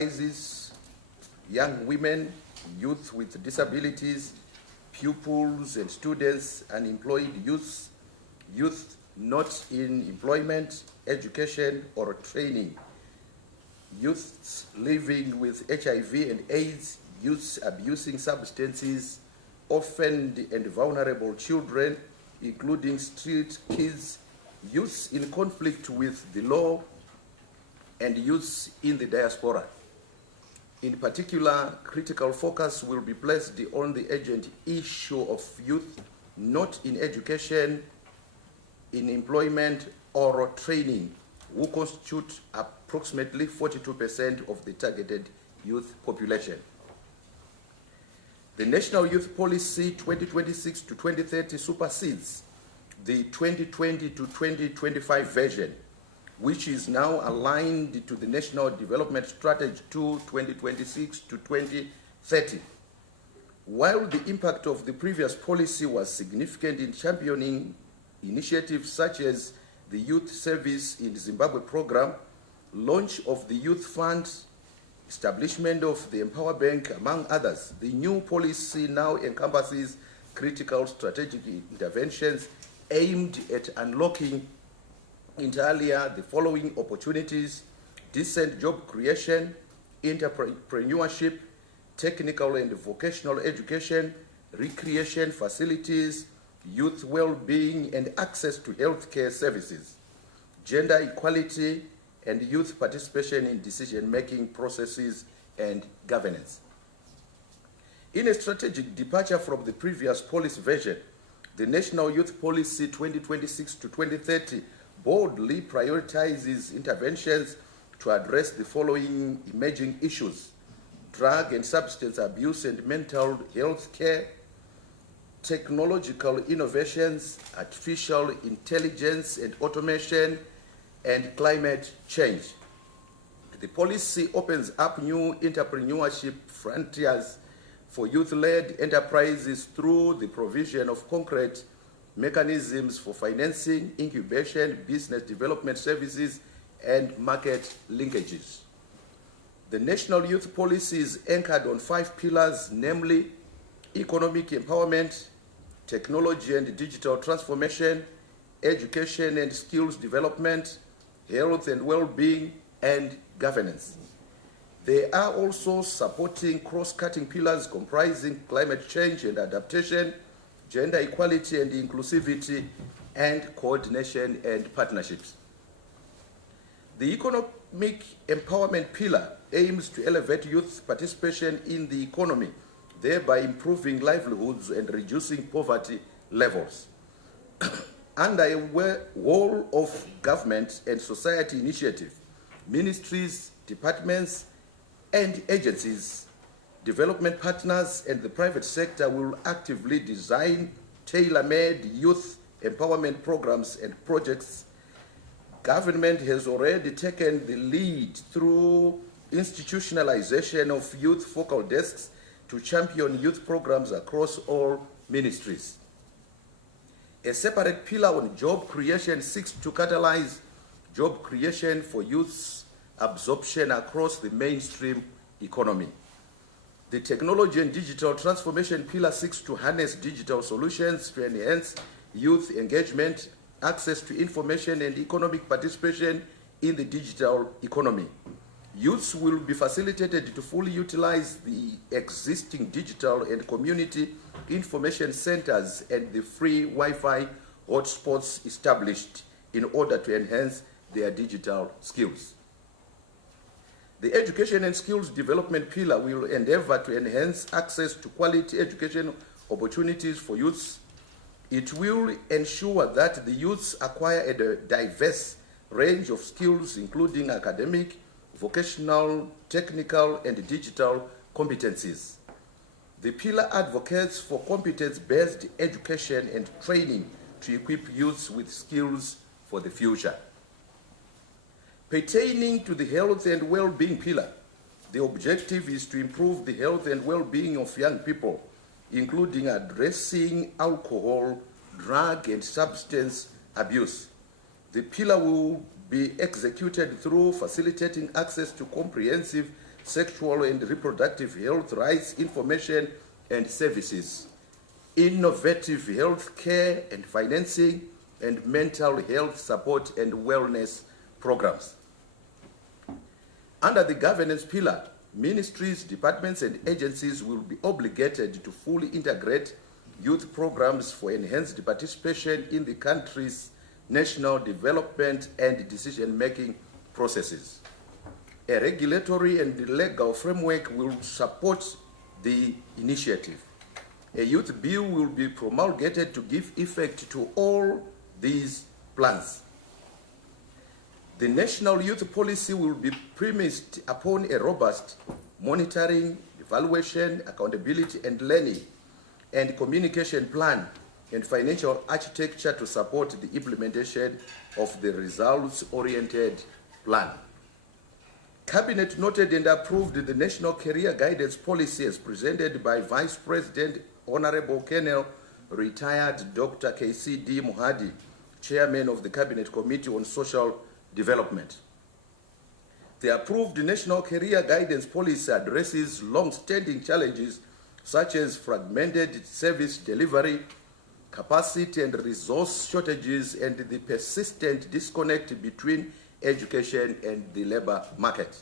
comprises young women, youth with disabilities, pupils and students, unemployed youth, youth not in employment, education or training, youths living with HIV and AIDS, youths abusing substances, orphaned and vulnerable children, including street kids, youths in conflict with the law, and youths in the diaspora. In particular, critical focus will be placed on the urgent issue of youth not in education, in employment or training, who constitute approximately 42% of the targeted youth population. The National Youth Policy 2026 to 2030 supersedes the 2020 to 2025 version, which is now aligned to the National Development Strategy 2 2026 to 2030. While the impact of the previous policy was significant in championing initiatives such as the Youth Service in Zimbabwe program, launch of the Youth Fund, establishment of the Empower Bank, among others, the new policy now encompasses critical strategic interventions aimed at unlocking inter alia the following opportunities: decent job creation, entrepreneurship, technical and vocational education, recreation facilities, youth well-being and access to healthcare services, gender equality, and youth participation in decision-making processes and governance. In a strategic departure from the previous policy version, the National Youth Policy 2026 to 2030 boldly prioritizes interventions to address the following emerging issues: drug and substance abuse and mental health care, technological innovations, artificial intelligence and automation, and climate change. The policy opens up new entrepreneurship frontiers for youth-led enterprises through the provision of concrete mechanisms for financing, incubation, business development services, and market linkages. The National Youth Policy is anchored on 5 pillars, namely economic empowerment, technology and digital transformation, education and skills development, health and well-being, and governance. They are also supporting cross-cutting pillars comprising climate change and adaptation, gender equality and inclusivity, and coordination and partnerships. The economic empowerment pillar aims to elevate youth participation in the economy, thereby improving livelihoods and reducing poverty levels. Under a whole of government and society initiative, ministries, departments, and agencies, development partners, and the private sector will actively design tailor-made youth empowerment programs and projects. Government has already taken the lead through institutionalization of youth focal desks to champion youth programs across all ministries. A separate pillar on job creation seeks to catalyze job creation for youth's absorption across the mainstream economy. The technology and digital transformation pillar seeks to harness digital solutions to enhance youth engagement, access to information, and economic participation in the digital economy. Youths will be facilitated to fully utilize the existing digital and community information centers and the free Wi-Fi hotspots established in order to enhance their digital skills. The education and skills development pillar will endeavor to enhance access to quality education opportunities for youths. It will ensure that the youths acquire a diverse range of skills, including academic, vocational, technical, and digital competencies. The pillar advocates for competence-based education and training to equip youths with skills for the future. Pertaining to the health and well-being pillar, the objective is to improve the health and well-being of young people, including addressing alcohol, drug, and substance abuse. The pillar will be executed through facilitating access to comprehensive sexual and reproductive health rights information and services, innovative health care and financing, and mental health support and wellness programs. Under the governance pillar, ministries, departments, and agencies will be obligated to fully integrate youth programs for enhanced participation in the country's national development and decision-making processes. A regulatory and legal framework will support the initiative. A youth bill will be promulgated to give effect to all these plans. The national youth policy will be premised upon a robust monitoring, evaluation, accountability, and learning and communication plan and financial architecture to support the implementation of the results-oriented plan. Cabinet noted and approved the National Career Guidance Policy as presented by Vice President Honorable Colonel Retired Dr. KCD Mohadi, Chairman of the Cabinet Committee on Social Development. The approved National Career Guidance Policy addresses long-standing challenges such as fragmented service delivery, capacity and resource shortages, and the persistent disconnect between education and the labor market.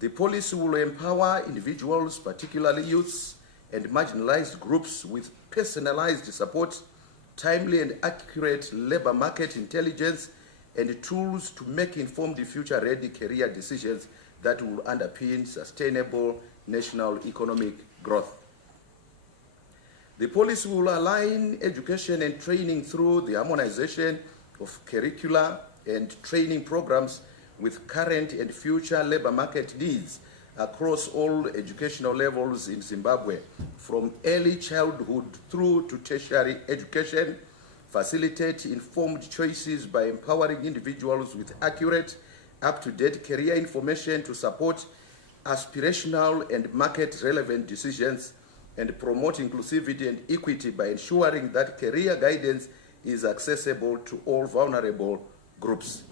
The policy will empower individuals, particularly youths and marginalized groups, with personalized support, timely and accurate labor market intelligence, and tools to make informed future-ready career decisions that will underpin sustainable national economic growth. The policy will align education and training through the harmonization of curricula and training programs with current and future labor market needs across all educational levels in Zimbabwe, from early childhood through to tertiary education, facilitate informed choices by empowering individuals with accurate, up-to-date career information to support aspirational and market-relevant decisions, and promote inclusivity and equity by ensuring that career guidance is accessible to all vulnerable groups.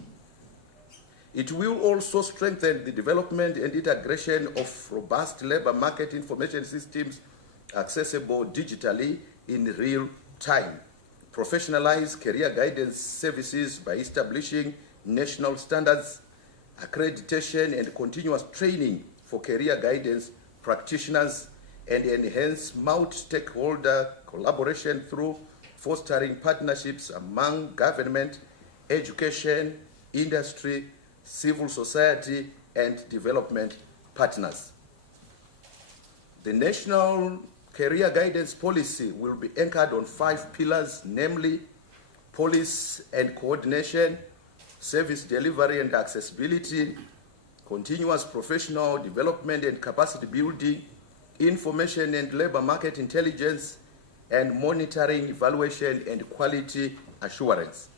It will also strengthen the development and integration of robust labor market information systems accessible digitally in real time, professionalize career guidance services by establishing national standards, accreditation, and continuous training for career guidance practitioners, and enhance multi-stakeholder collaboration through fostering partnerships among government, education, industry, civil society, and development partners. The National Career Guidance Policy will be anchored on 5 pillars, namely policy and coordination, service delivery and accessibility, continuous professional development and capacity building, information and labor market intelligence, and monitoring, evaluation, and quality assurance.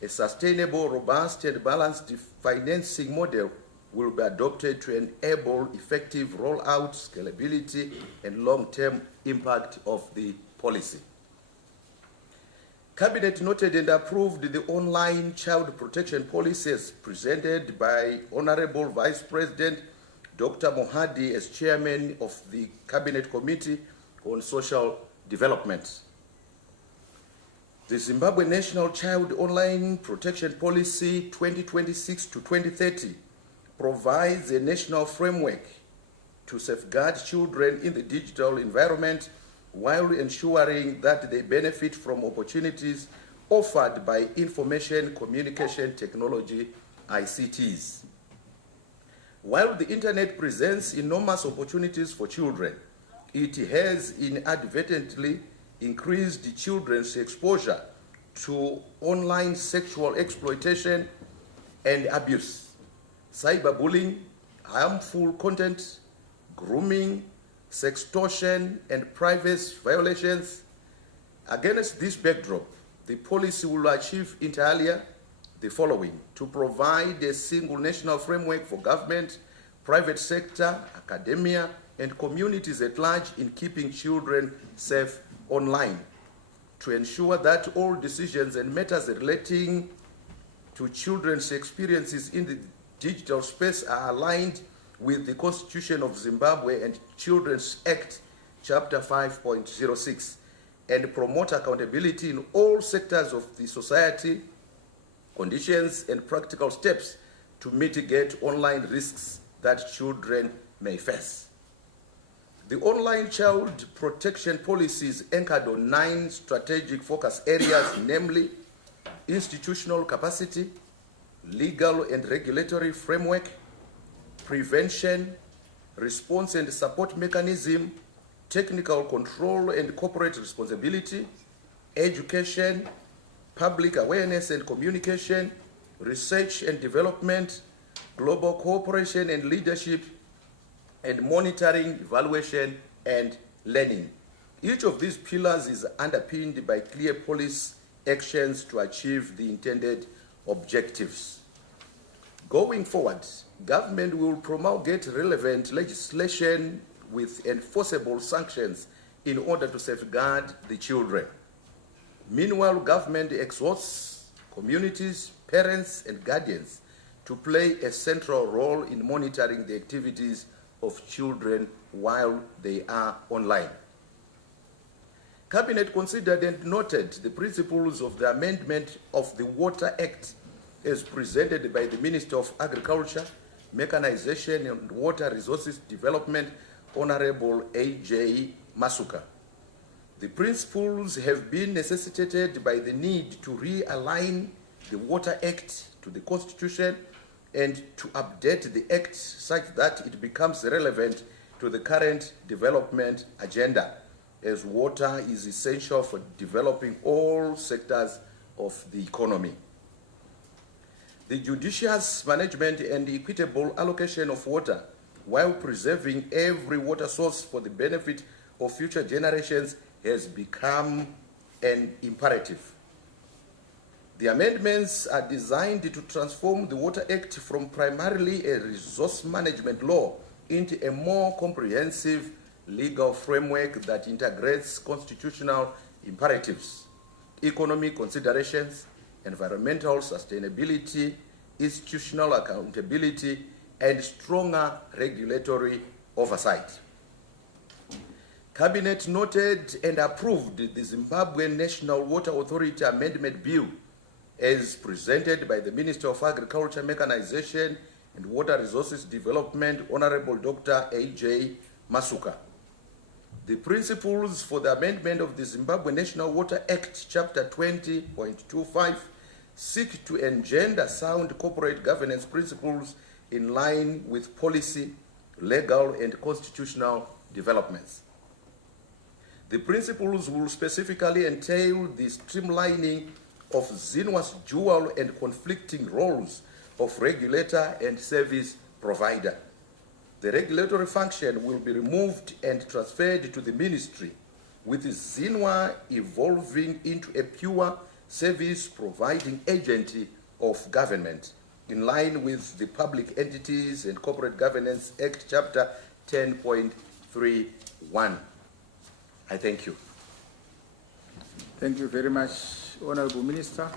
A sustainable, robust, and balanced financing model will be adopted to enable effective rollout, scalability, and long-term impact of the policy. Cabinet noted and approved the online child protection policies presented by Honorable Vice President Dr. Mohadi as Chairman of the Cabinet Committee on Social Development. The Zimbabwe National Child Online Protection Policy 2026 to 2030 provides a national framework to safeguard children in the digital environment while ensuring that they benefit from opportunities offered by information communication technology, ICTs. While the internet presents enormous opportunities for children, it has inadvertently increased children's exposure to online sexual exploitation and abuse, cyberbullying, harmful content, grooming, sextortion, and privacy violations. Against this backdrop, the policy will achieve inter alia the following: to provide a single national framework for government, private sector, academia, and communities at large in keeping children safe online, to ensure that all decisions and matters relating to children's experiences in the digital space are aligned with the Constitution of Zimbabwe and Children's Act, Chapter 5.06, and promote accountability in all sectors of the society, conditions and practical steps to mitigate online risks that children may face. The online child protection policy is anchored on 9 strategic focus areas, namely institutional capacity, legal and regulatory framework, prevention, response and support mechanism, technical control and corporate responsibility, education, public awareness and communication, research and development, global cooperation and leadership, and monitoring, evaluation, and learning. Each of these pillars is underpinned by clear policy actions to achieve the intended objectives. Going forward, government will promulgate relevant legislation with enforceable sanctions in order to safeguard the children. Meanwhile, government exhorts communities, parents, and guardians to play a central role in monitoring the activities of children while they are online. Cabinet considered and noted the principles of the amendment of the Water Act as presented by the Minister of Agriculture, Mechanization and Water Resources Development, Honorable A.J. Masuka. The principles have been necessitated by the need to realign the Water Act to the Constitution and to update the Act such that it becomes relevant to the current development agenda, as water is essential for developing all sectors of the economy. The judicious management and equitable allocation of water, while preserving every water source for the benefit of future generations, has become an imperative. The amendments are designed to transform the Water Act from primarily a resource management law into a more comprehensive legal framework that integrates constitutional imperatives, economic considerations, environmental sustainability, institutional accountability, and stronger regulatory oversight. Cabinet noted and approved the Zimbabwe National Water Authority Amendment Bill as presented by the Minister of Agriculture, Mechanization and Water Resources Development, Honorable Dr. A.J. Masuka. The principles for the amendment of the Zimbabwe National Water Act, Chapter 20.25, seek to engender sound corporate governance principles in line with policy, legal, and constitutional developments. The principles will specifically entail the streamlining of ZINWA's dual and conflicting roles of regulator and service provider. The regulatory function will be removed and transferred to the ministry, with ZINWA evolving into a pure service-providing agency of government, in line with the Public Entities and Corporate Governance Act, Chapter 10.31. I thank you. Thank you very much, Honorable Minister,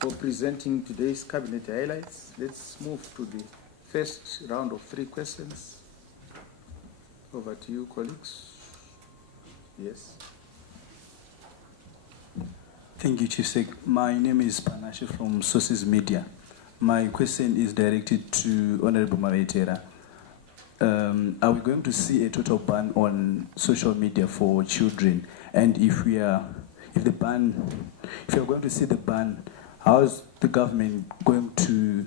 for presenting today's Cabinet highlights. Let's move to the first round of 3 questions. Over to you, colleagues. Yes. Thank you, Chief Sec. My name is Panashe from Sources Media. My question is directed to Honorable Mavetera. Are we going to see a total ban on social media for children? And if we are going to see the ban, how is the government going to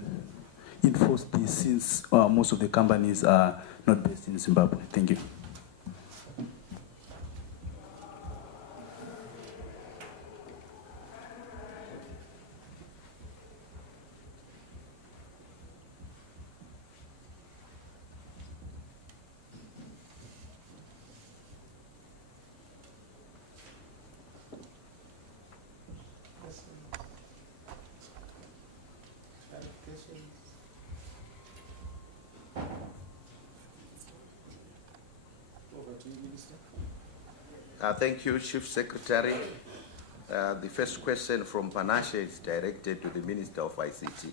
enforce this, since most of the companies are not based in Zimbabwe? Thank you. Thank you, Chief Secretary. The first question from Panashe is directed to the Minister of ICT,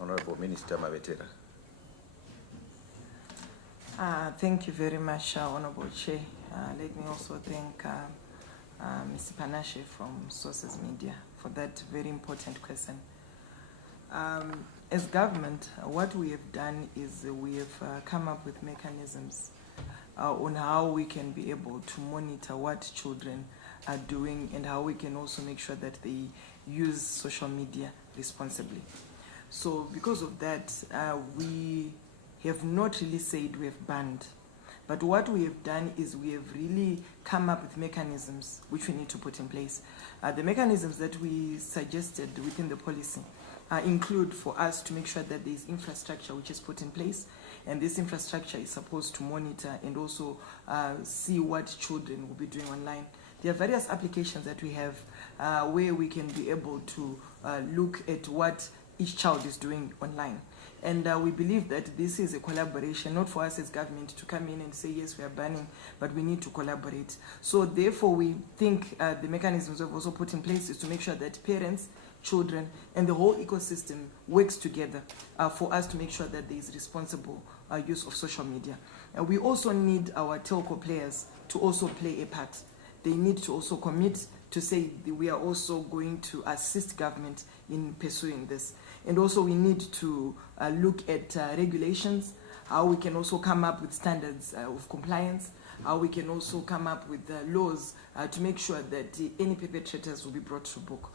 Honorable Minister Mavetera. Thank you very much, Honorable Chair. Let me also thank Mr. Panache from Sources Media for that very important question. As government, what we have done is we have come up with mechanisms on how we can be able to monitor what children are doing and how we can also make sure that they use social media responsibly. So because of that, we have not really said we have banned, but what we have done is we have really come up with mechanisms which we need to put in place. The mechanisms that we suggested within the policy include for us to make sure that there is infrastructure which is put in place, and this infrastructure is supposed to monitor and also see what children will be doing online. There are various applications that we have where we can be able to look at what each child is doing online. And we believe that this is a collaboration, not for us as government to come in and say, yes, we are banning, but we need to collaborate. So therefore, we think the mechanisms we've also put in place is to make sure that parents, children, and the whole ecosystem works together for us to make sure that there is responsible use of social media. We also need our telco players to also play a part. They need to also commit to say that we are also going to assist government in pursuing this. And also we need to look at regulations, how we can also come up with standards of compliance, how we can also come up with laws to make sure that any perpetrators will be brought to book.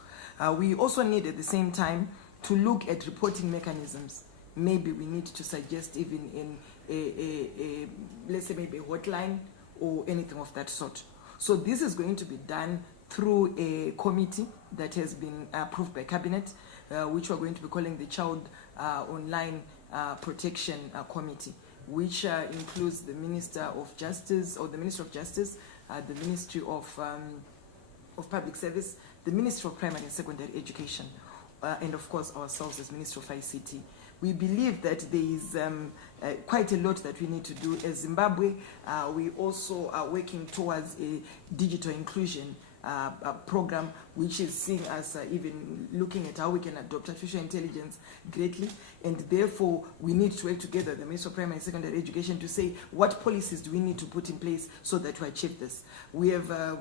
We also need at the same time to look at reporting mechanisms. Maybe we need to suggest even in let's say maybe a hotline or anything of that sort. So this is going to be done through a committee that has been approved by Cabinet, which we're going to be calling the Child Online Protection Committee, which includes the Minister of Justice, or the Minister of Justice, the Ministry of Public Service, the Ministry of Primary and Secondary Education, and of course ourselves as Ministry of ICT. We believe that there is quite a lot that we need to do. As Zimbabwe, we also are working towards a digital inclusion program, which is seeing us even looking at how we can adopt artificial intelligence greatly, and therefore we need to work together, the Ministry of Primary and Secondary Education, to say what policies do we need to put in place so that we achieve this. We have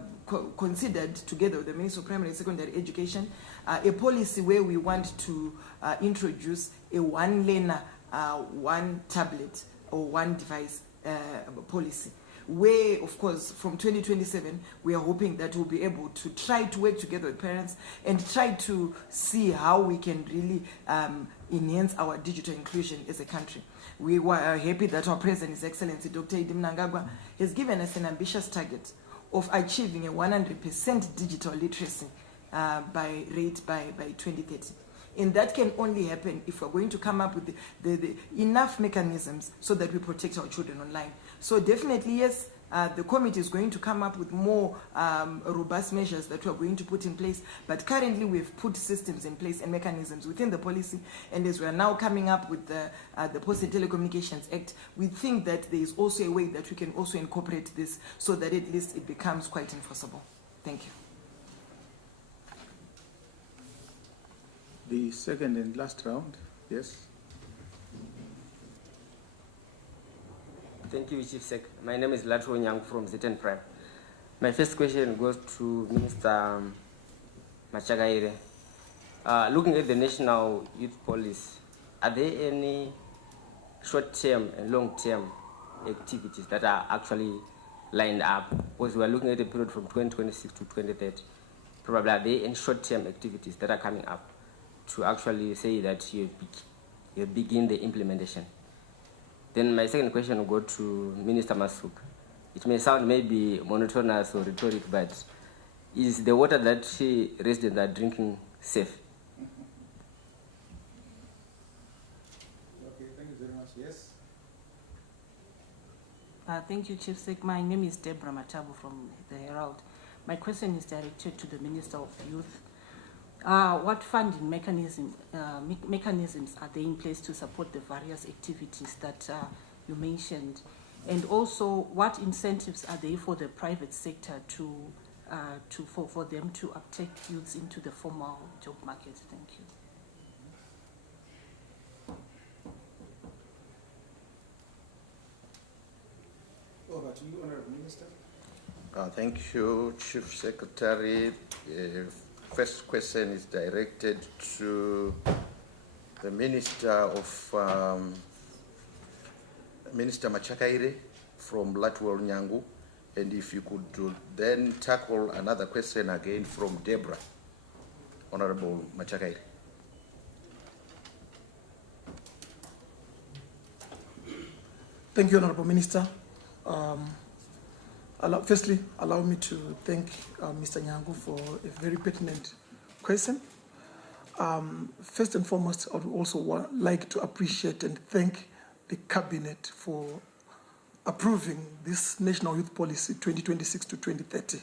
considered, together with the Ministry of Primary and Secondary Education, a policy where we want to introduce a one learner, one tablet or one device policy, where, of course, from 2027, we are hoping that we'll be able to try to work together with parents and try to see how we can really enhance our digital inclusion as a country. We were happy that our President, His Excellency Dr. Idi Mnangagwa, has given us an ambitious target of achieving a 100% digital literacy by 2030. And that can only happen if we're going to come up with the enough mechanisms so that we protect our children online. So definitely, yes, the committee is going to come up with more robust measures that we're going to put in place. But currently, we've put systems in place and mechanisms within the policy. And as we're now coming up with the Post and Telecommunications Act, we think that there is also a way that we can also incorporate this so that at least it becomes quite enforceable. Thank you. The second and last round, yes. Thank you, Chief Sec. My name is Latro Nyang from ZN Prime. My first question goes to Minister Machagaire. Looking at the National Youth Policy, are there any short-term and long-term activities that are actually lined up? Because we are looking at a period from 2026 to 2030. Probably are there any short-term activities that are coming up to actually say that you begin the implementation? Then my second question will go to Minister Masuk. It may sound maybe monotonous or rhetoric, but is the water that residents are drinking safe? Okay, thank you very much. Yes. Thank you, Chief Sec. My name is Deborah Matabu from the Herald. My question is directed to the Minister of Youth. What funding mechanisms are there in place to support the various activities that you mentioned? And also, what incentives are there for the private sector for them to uptake youths into the formal job market? Thank you. Over to you, Honorable Minister. Thank you, Chief Secretary. First question is directed to the Minister of Minister Machakaire from Latwell Nyangu, and if you could then tackle another question again from Deborah, Honorable Machakaire. Thank you, Honorable Minister. Firstly, allow me to thank Mr. Nyangu for a very pertinent question. First and foremost, I would also like to appreciate and thank the Cabinet for approving this National Youth Policy 2026 to 2030.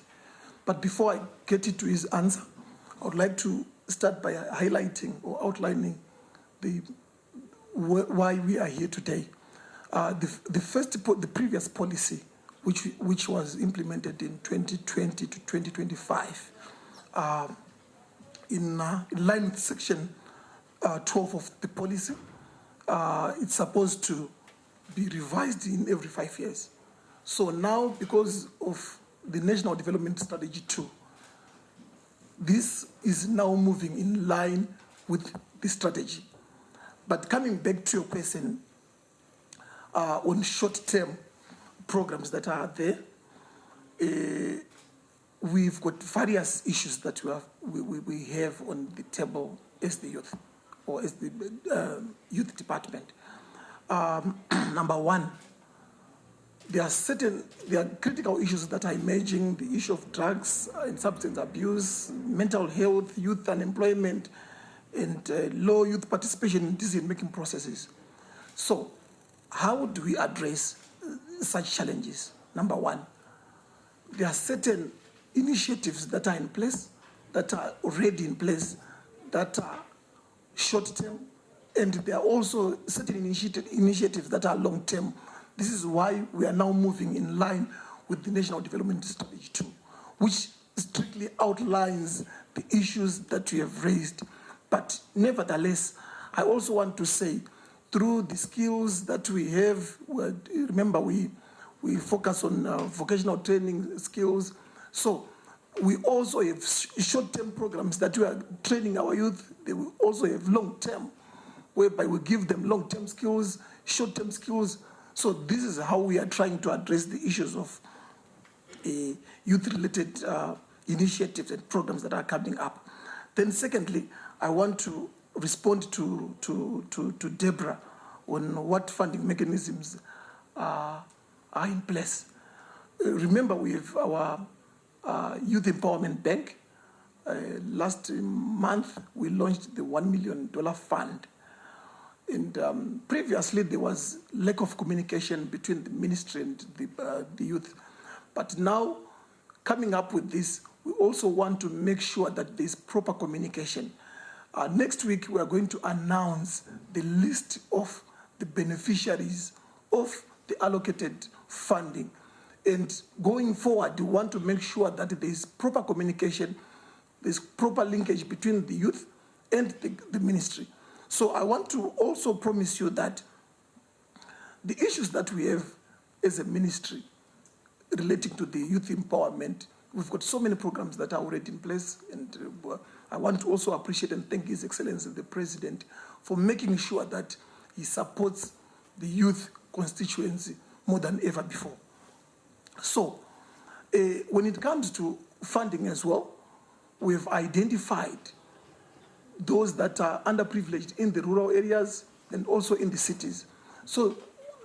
But before I get into his answer, I would like to start by highlighting or outlining why we are here today. The previous policy, which was implemented in 2020 to 2025, in line with Section 12 of the policy, it's supposed to be revised in every 5 years. So now, because of the National Development Strategy 2, this is now moving in line with the strategy. But coming back to your question on short-term programs that are there, we've got various issues that we have on the table as the youth, or as the youth department. Number one, there are critical issues that are emerging: the issue of drugs and substance abuse, mental health, youth unemployment, and low youth participation in decision-making processes. So, how do we address such challenges? Number one, there are certain initiatives that are in place, that are already in place, that are short-term, and there are also certain initiatives that are long-term. This is why we are now moving in line with the National Development Strategy 2, which strictly outlines the issues that we have raised. But nevertheless, I also want to say, through the skills that we have, remember we focus on vocational training skills, so we also have short-term programs that we are training our youth. They will also have long-term, whereby we give them long-term skills, short-term skills. So this is how we are trying to address the issues of youth-related initiatives and programs that are coming up. Then secondly, I want to respond to Deborah on what funding mechanisms are in place. Remember, we have our Youth Empowerment Bank. Last month, we launched the $1 million fund. And previously, there was lack of communication between the ministry and the youth. But now, coming up with this, we also want to make sure that there's proper communication. Next week, we are going to announce the list of the beneficiaries of the allocated funding. And going forward, we want to make sure that there's proper communication, there's proper linkage between the youth and the ministry. So I want to also promise you that the issues that we have as a ministry relating to the youth empowerment, we've got so many programs that are already in place, and I want to also appreciate and thank His Excellency the President for making sure that he supports the youth constituency more than ever before. So, when it comes to funding as well, we've identified those that are underprivileged in the rural areas and also in the cities. So,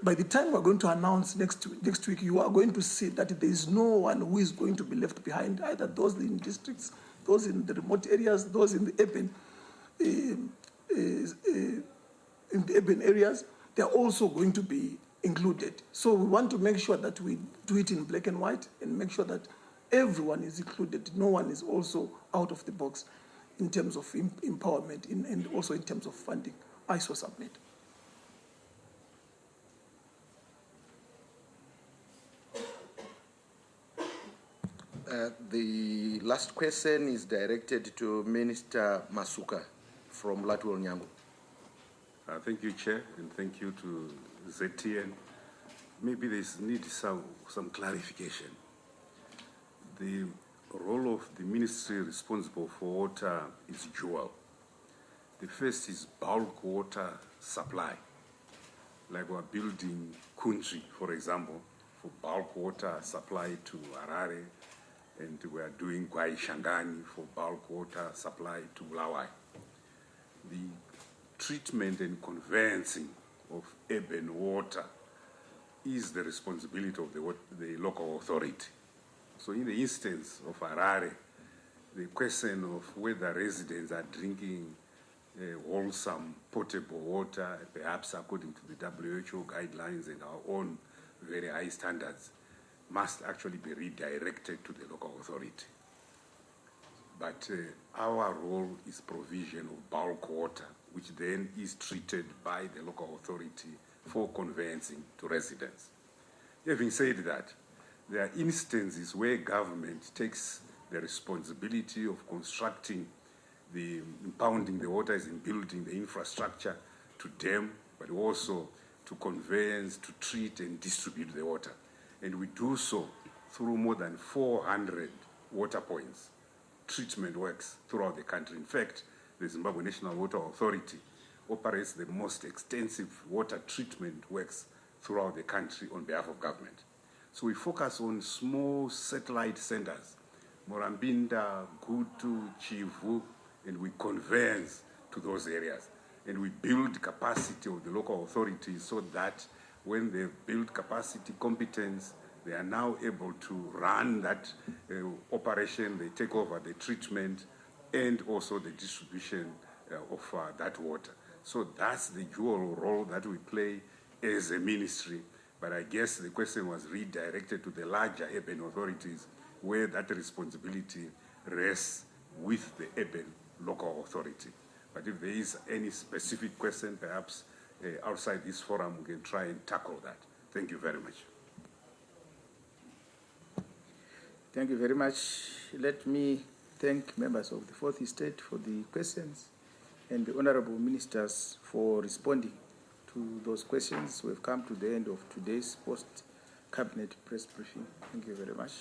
by the time we're going to announce next week, you are going to see that there is no one who is going to be left behind, either those in districts, those in the remote areas, those in the urban areas. They're also going to be included. So we want to make sure that we do it in black and white and make sure that everyone is included. No one is also out of the box in terms of empowerment and also in terms of funding. I so submit. The last question is directed to Minister Masuka from Latwell Nyangu. Thank you, Chair, and thank you to ZTN. maybe there's need some clarification. The role of the ministry responsible for water is dual. The first is bulk water supply, like we're building Country, for example, for bulk water supply to Harare, and we are doing Kwai Shangani for bulk water supply to Bulawayo. The treatment and conveyancing of urban water is the responsibility of the local authority. So in the instance of Harare, the question of whether residents are drinking wholesome potable water, perhaps according to the WHO guidelines and our own very high standards, must actually be redirected to the local authority. But our role is provision of bulk water, which then is treated by the local authority for conveyancing to residents. Having said that, there are instances where government takes the responsibility of constructing impounding the waters and building the infrastructure to dam, but also to conveyance, to treat and distribute the water. And we do so through more than 400 water points, treatment works throughout the country. In fact, the Zimbabwe National Water Authority operates the most extensive water treatment works throughout the country on behalf of government. So we focus on small satellite centers, Morambinda, Gutu, Chivu, and we conveyance to those areas. And we build capacity of the local authorities so that when they build capacity, competence, they are now able to run that operation, they take over the treatment and also the distribution of that water. So that's the dual role that we play as a ministry. But I guess the question was redirected to the larger urban authorities where that responsibility rests with the urban local authority. But if there is any specific question, perhaps outside this forum, we can try and tackle that. Thank you very much. Thank you very much. Let me thank members of the Fourth Estate for the questions and the honorable ministers for responding to those questions. We've come to the end of today's post-cabinet press briefing. Thank you very much.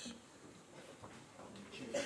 Chair.